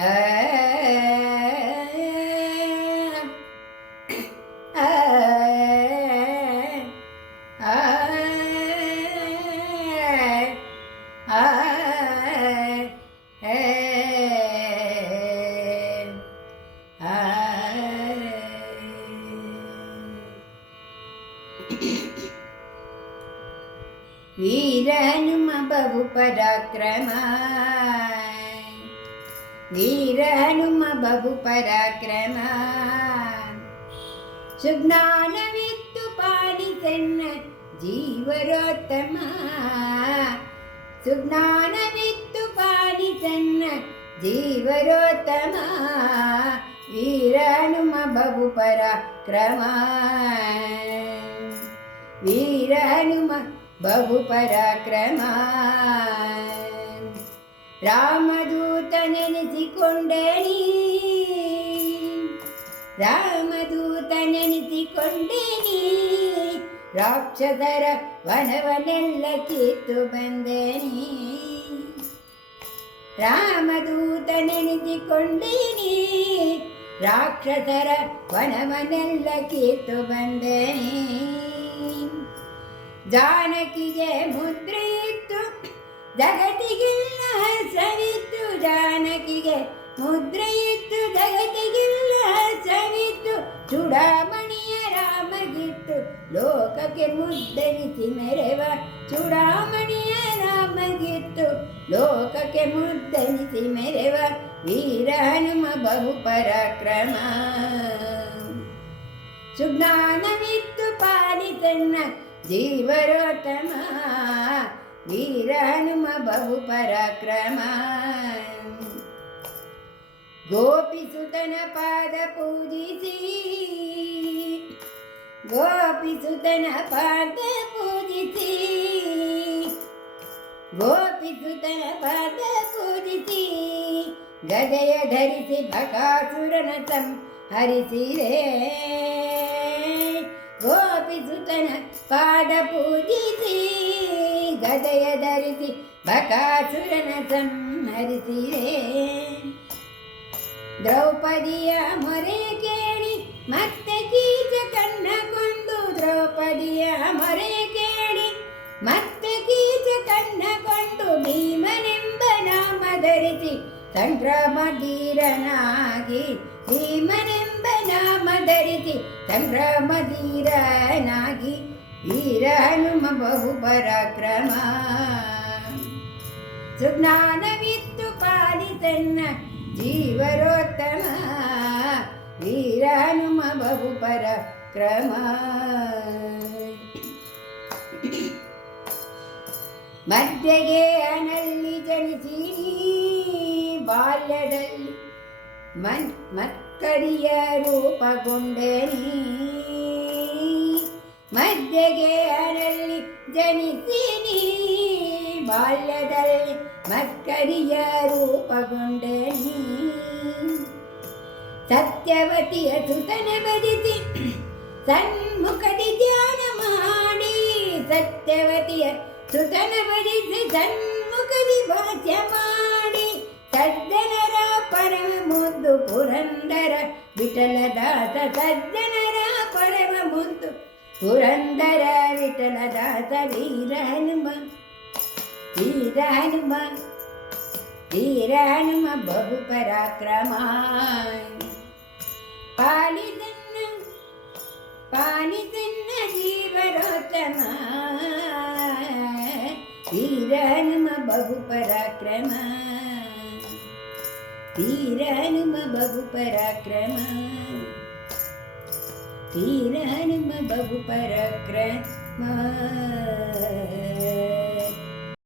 ಆ ಆ ಆ ಆ ವೀರ ಹನುಮ ಬಹು ಪರಾಕ್ರಮ, ವೀರ ಹನುಮ ಬಹು ಪರಾಕ್ರಮ, ಸುಜ್ಞಾನವಿತ್ತು ಪಾಲಿಸನ್ನ ಜೀವರೋತ್ತಮ, ಸುಜ್ಞಾನವಿತ್ತು ಪಾಲಿಸನ್ನ ಜೀವರೋತ್ತಮ, ವೀರ ಹನುಮ ಬಹು ಪರಾಕ್ರಮ, ವೀರ ಹನುಮ ಬಹು ಪರಾಕ್ರಮ. ರಾಮದೂತ ನೆನೆಸಿಕೊಂಡೇನಿ, ರಾಮದೂತ ನೆನೆಸಿಕೊಂಡೇನಿ, ರಾಕ್ಷಸರ ವನವನೆಲ್ಲ ಕಿತ್ತು ಬಂದೇನಿ, ರಾಮದೂತ ನೆನೆಸಿಕೊಂಡೇನಿ, ರಾಕ್ಷಸರ ವನವನೆಲ್ಲ ಕಿತ್ತು ಬಂದೇನಿ. ಜಾನಕಿಗೆ ಮುದ್ರೆ ಇತ್ತು ಜಗತ್ತಿಗೆಲ್ಲ ಹರ್ಷವಿತ್ತು, ಜಾನಕಿಗೆ ಮುದ್ರೆ ಇತ್ತು ಜಗತ್ತಿಗೆಲ್ಲ ಹರ್ಷವಿತ್ತು, ಚೂಡಾಮಣಿಯ ರಾಮಗಿತ್ತು ಲೋಕಕ್ಕೆ ಮುದ್ದೆನಿಸಿ ಮೆರೆವ, ಚೂಡಾಮಣಿಯ ರಾಮಗಿತ್ತು ಲೋಕಕ್ಕೆ ಮುದ್ದೆನಿಸಿ ಮೆರೆವ, ವೀರ ಹನುಮ ಬಹು ಪರಾಕ್ರಮ, ಸುಜ್ಞಾನವಿತ್ತು ಪಾಲಿಸನ್ನ ಜೀವರೋತ್ತಮ, ವೀರ ಹನುಮ ಬಹು ಪರಾಕ್ರಮ. ಗೋಪಿಸುತನ ಪಾದ ಪೂಜಿಸಿ, ಗೋಪಿಸುತನ ಪಾದ ಪೂಜಿಸಿ, ಗೋಪಿಸುತನ ಪಾದ ಪೂಜಿಸಿ, ಗದೆಯ ಧರಿಸಿ ಬಕಾಸುರನ ಸಂಹರಿಸಿರೇ, ಗೋಪಿಸುತನ ಪಾದ ಪೂಜಿಸಿ, ಗದೆಯ ಧರಿಸಿ ಬಕಾಸುರನ ಸಂಹರಿಸಿರೇ. ದ್ರೌಪದಿಯ ಮೊರೆ ಕೇಳಿ ಮತ್ತೆ ಕೀಚ ಕಣ್ಣ ಕೊಂದು, ದ್ರೌಪದಿಯ ಮೊರೆ ಕೇಳಿ ಮತ್ತೆ ಕೀಚ ಕಣ್ಣ ಕೊಂಡು, ಭೀಮನೆಂಬ ನಾಮ ಧರಿಸಿ ಸಂಭ್ರಮಧೀರನಾಗಿ, ಭೀಮನೆಂಬ ನಾಮ ಧರಿಸಿ ಸಂಭ್ರಮಧೀರನಾಗಿ, ವೀರ ಹನುಮ ಬಹು ಪರಾಕ್ರಮ, ಸುಜ್ಞಾನವಿತ್ತು ಪಾಲಿಸನ್ನ ಜೀವರೋತ್ತಮ, ವೀರ ಹನುಮ ಬಹು ಪರಾಕ್ರಮ. ಮಧ್ಯಗೆ ಅನಲ್ಲಿ ಜನಿಸಿನಿ ಬಾಲ್ಯದಲ್ಲಿ ಮಕ್ಕಳಿಯ ರೂಪಗೊಂಡನಿ, ಮಧ್ಯಗೆ ಅನಲ್ಲಿ ಜನಿಸಿನಿ ಬಾಲ್ಯದಲ್ಲಿ ಮಕ್ಕಳಿಯ ರೂಪಗೊಂಡನಿ, ಸತ್ಯವತಿಯ ಸುತನ ಬದಿಸಿ ಸನ್ಮುಖದಿ ಧ್ಯಾನ ಮಾಡಿ, ಸತ್ಯವತಿಯ ಸುತನ ಬದಿಸಿ ಸನ್ಮುಖದಿ ಭಾಷ್ಯ ಮಾಡಿ, ಸಜ್ಜನರ ಪರಮ ಮುದ್ದು ಪುರಂದರ ವಿಠಲದಾಸ, ಸಜ್ಜನರ ಪರಮ ಮುದ್ದು ಪುರಂದರ ವಿಠಲದಾಸ, ವೀರ ಹನುಮ, ವೀರ ಹನುಮ, ವೀರ ಹನುಮ ಬಹು ಪರಾಕ್ರಮ. ಪಾಲಿಸನ್ನ ಪಾಲಿಸನ್ನ ಜೀವರೋತ್ತಮ, ವೀರ ಹನುಮ ಬಹು ಪರಾಕ್ರಮ, ವೀರ ಹನುಮ ಬಹು ಪರಾಕ್ರಮ, ವೀರ ಹನುಮ ಬಹು ಪರಾಕ್ರಮ.